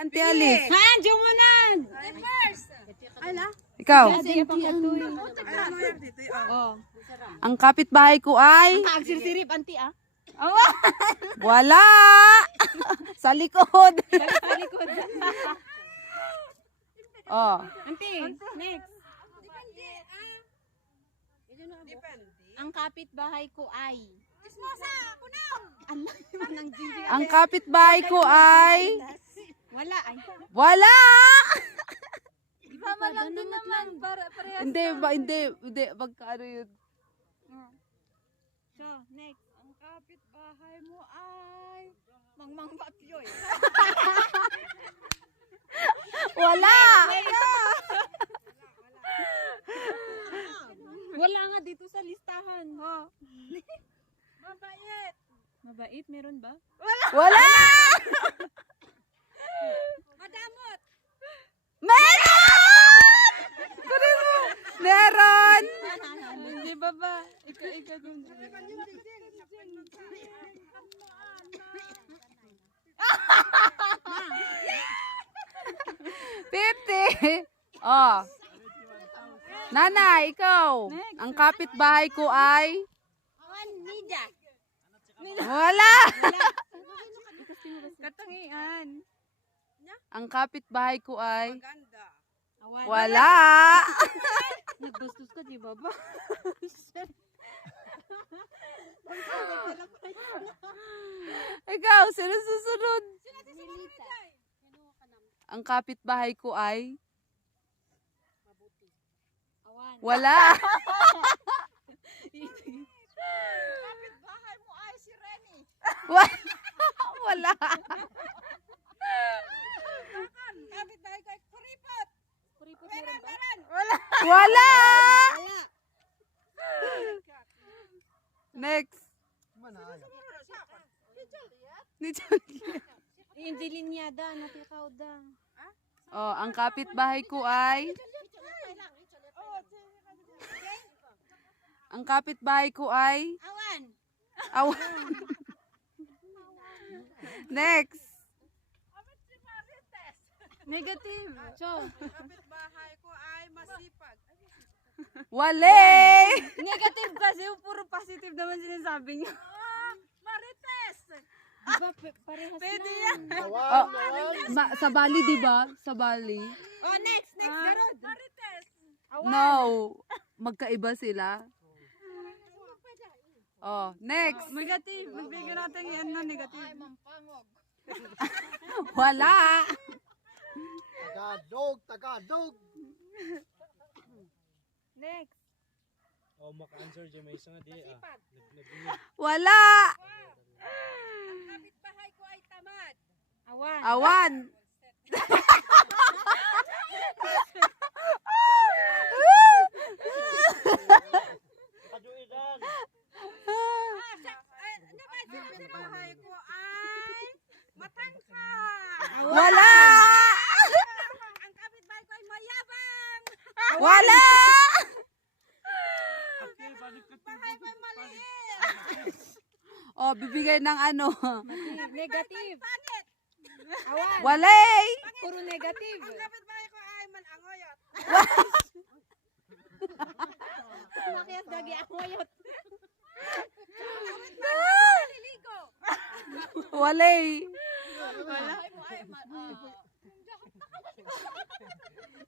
Auntie Alice. Ha, diyo mo na. Ikaw. Oh. Ang kapitbahay ko ay Kaagsir-sirip, anti ah. wala. Sa likod. Sa likod. Oh. Anti, next. Ang kapitbahay ko ay. Alam naman ang jinjing. Ang kapitbahay ko ay Wala ay. wala. Sama lang din naman. Hindi, magkaano yun. So, next. Ang kapitbahay mo ay Mangmang Papyoy. Wala. Wala nga dito sa listahan. Ha? Mabait. Mabait? Meron ba? Wala. Madamot. Meron! Kunin mo. Meron. Hindi ba ba? Ikaw dun. $50. Oh. Nanay, ikaw. Ang kapitbahay ko ay Nida. wala. Katangian. Ang kapitbahay ko ay Awan. wala. Nagbastos ka, di ba ba? Ikaw, sino susunod? Ang kapitbahay ko ay Awan. wala. Kapitbahay mo ay si Remy. Wala. Kapitbahay ko ay Kuripot. Kuripot meron ba? Wala. Wala. Next. Ni Juliet. Injilinyada, natikaw da. Oh, ang kapitbahay ko ay ang kapitbahay ko ay Awan. awan. Next. Negative. So, Kapitbahay ko ay masipag. Wale. negative kasi puro positive naman sinasabi niyo. Marites! Diba, parehas Pwede yan. Oh, sa Bali, di ba? Sa Bali. Oh, next, Garod. Marites! No. Magkaiba sila. Oh, next. Negative. Magbigyan natin yung ano, negative. Ay, mampangog. Wala. Tagadog. Next. Oh, maka-answer dyan. May isang di Wala. Ang kapitbahay ko ay tamad. Awan. Awan. Kaduidan. Kapitbahay ko ay matangkad. Wala. Ang kapitbahay ko ay mayabang. Wala. Bahay ko ay maliit. Oh, bibigay ng ano. Negative. Pangit. Awan. Wala. Puro negative. Ang kapitbahay ko ay manangoyot. Nakiyas dagi akoyot. Liligo. Wala.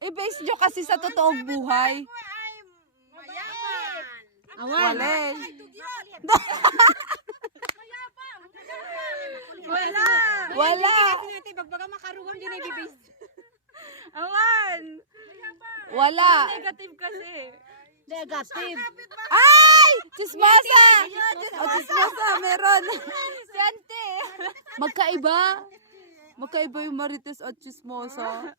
I-base nyo kasi sa totoong buhay. Ko ay mayaman. Awan. Wala. Mayabang. Wala. Wala. Kasi natin, bagbaga makaruwang din ay bibase. Awan. Wala. Negative kasi. Negative. Ay! Chismosa! O, chismosa, meron. Sante. Magkaiba. Magkaiba yung marites at chismosa.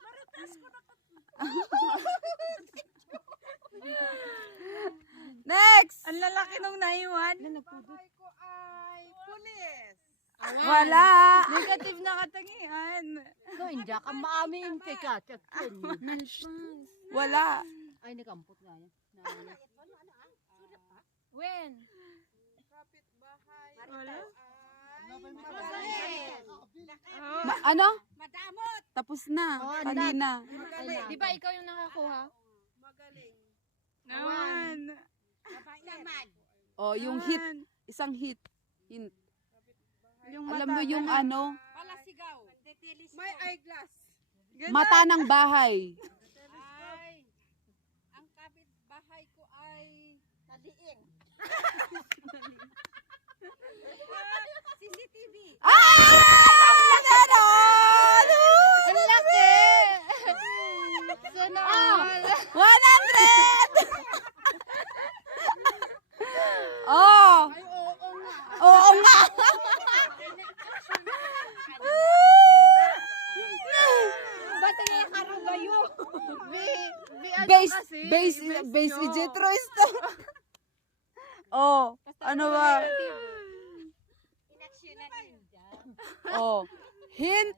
Next! Ang lalaki nung naiwan. Bahay ko ay pulis. Wala. Negative na katangian. No, hindi ka maamin kay Katat. Wala. Ay, nakampot nga yan. When? Kapitbahay Wala. ko ay Ano? Madamot. Tapos na. Oh, Kanina. Di ba ikaw yung nakakuha? Magaling. Naman. Mabait naman. Oh, yung hit. Isang hit. Hint. Yung Alam mo yung ano? Palasigaw. May eyeglass. Mata ng bahay. Ay. Ang kapitbahay ko ay taliin. CCTV. Meron! Ang laki! Sana all. 100! Oh! Oo nga! Ba't nakakarugayo? Base digit Royce to. Oh, ano ba? Oh, hint.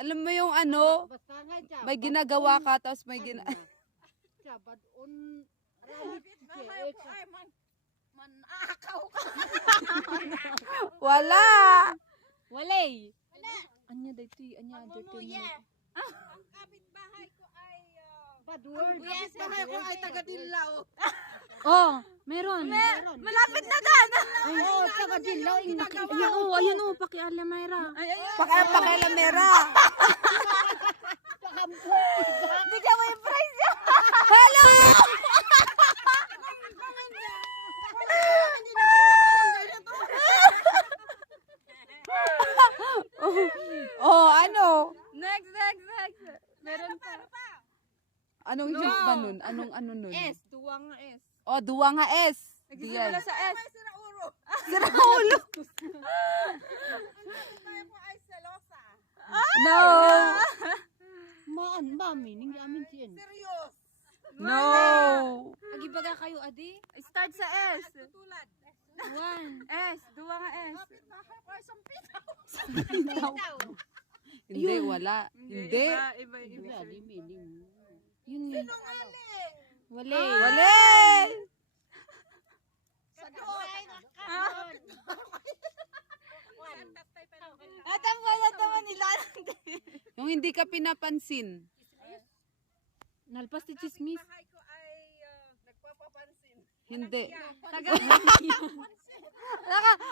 Alam mo yung ano, Basta nga siya. may ginagawa ka tapos may Siya, but on... Kapitbahay ko ay manakaw ka. Wala. Walay. Anya dito, anya dito. Mamumuya. Ang kapitbahay ko ay Bad word. kapitbahay ko ay taga-Dilaw. Oh, meron. Malapit na dyan. Ay, oo, taga Dilaw. Ayun oh, pakiala Mayra. Pakilamera. Bigyan mo yung prize niya. Hello! Oh, ano? Next. Meron pa. Anong hint ba nun? Anong ano nun? S, duwang S. Oh, duwa nga S. Nagsisimula sa S. Sira ulo. Kapitbahay ko ay selosa. No. Mami, hindi amin siya. Serious. No. Agibaga kayo, Adi? Start sa S. Tutulad. 1. S, duwa nga S. Kapitbahay ko ay sampitaw. Hindi, wala. Hindi. Iba. Limiling. Yun eh. Sinungaling. Walay. Wala. Sa doon. Tama nila. Yung hindi ka pinapansin. Nalpas ni Chismis. Kapitbahay ko ay nagpapapansin. Hindi. Taga.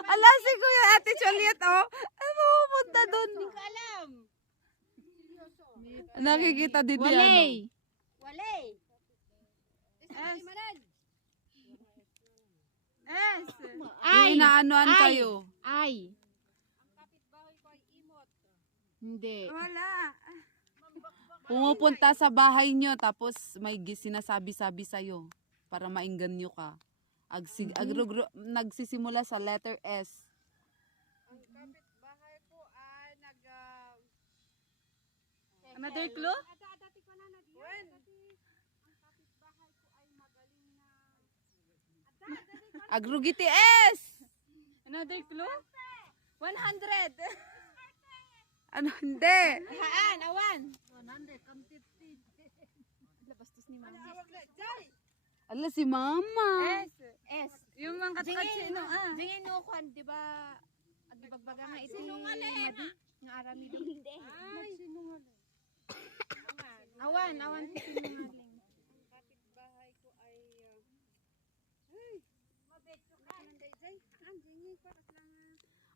Alasi ko yung Ate Juliet, oh. Ano pupunta doon? Alam. Nakikita din yan. Walay. Walay. S. S. Yung inaanoan Ay. kayo. I. Ang kapitbahay ko ay imot. Hindi. Wala. Pumupunta sa bahay nyo, tapos may sinasabi-sabi sa'yo para maingganyo ka. Nagsisimula sa letter S. Ang kapitbahay ko ay Another clue? Dati ko na When? Ang kapitbahay ko ay magaling na. Agrugiti S! Another clue? 100. Ano, hindi. Haan, awan. 100, come 50. Labastos ni Mama. Ala, si Mama. S. Yung mga katsino Dingin no kwan, di ba? Agibagbaga nga ito. Sinungaling. Nga arami doon. Hindi. Ay, sinungaling. Awan si sinungaling. Ang kapitbahay ko ay mabedyo ka. Anjingi ko lang.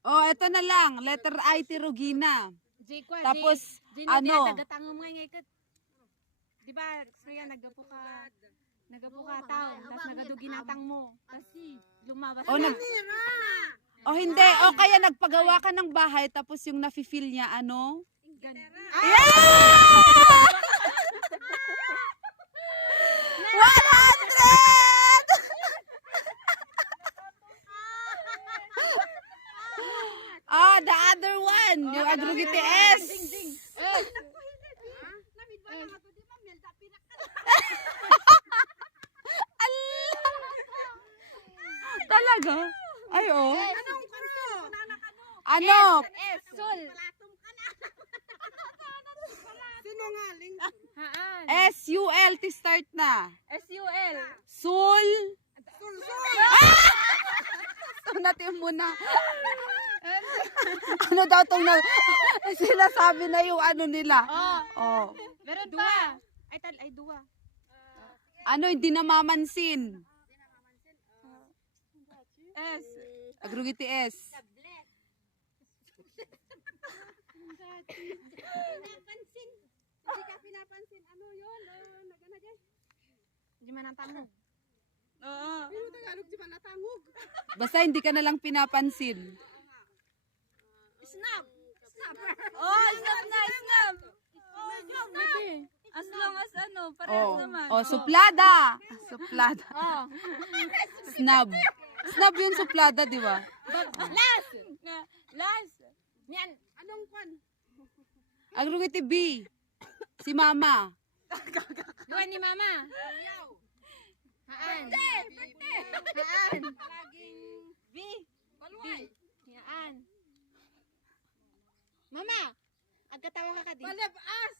Oh, eto na lang. Letter I, Tirugina. J kwa, Tapos, J, ano? Tagatangom nga ngay kat. Di ba, Sriya, naggapo ka tao, tapos nagaduginatang mo. Kasi, lumabas Oh, ka. Oh, hindi. O kaya nagpagawa ka ng bahay, tapos yung nafe-feel niya, ano? Yeah! 100! Ah, the other one. Yung Agrugiti S. Talaga? Ay, oh. Ano? S, Sul. Sinungaling. Haan. S-U-L, start na. S-U-L. Sul. So, natin muna. Ano daw tong sila sabi na yung ano nila. Oh, Oh. meron pa. Ay, dua. Ano, hindi namamansin. S. Agrugiti S. Pinapansin. Hindi ka pinapansin. Ano yun? Nagana dyan. Di man ang tamo. Pero Tagalog di ba natangog? Basta hindi ka na lang pinapansin. Snap. Snapper. Oh, snap na, snap. As long as ano, Oh, oh, suplada. Suplada. Oh. Snub. Snub yung suplada, di ba? Last. Yan. Anong kwan? Agrugiti B. Si Mama. Duwan ni Mama. Yaw. Haan. Pwede. Haan. Palaging B. balway. Yan. Mama. Agkatawa ka ka din. Palabas.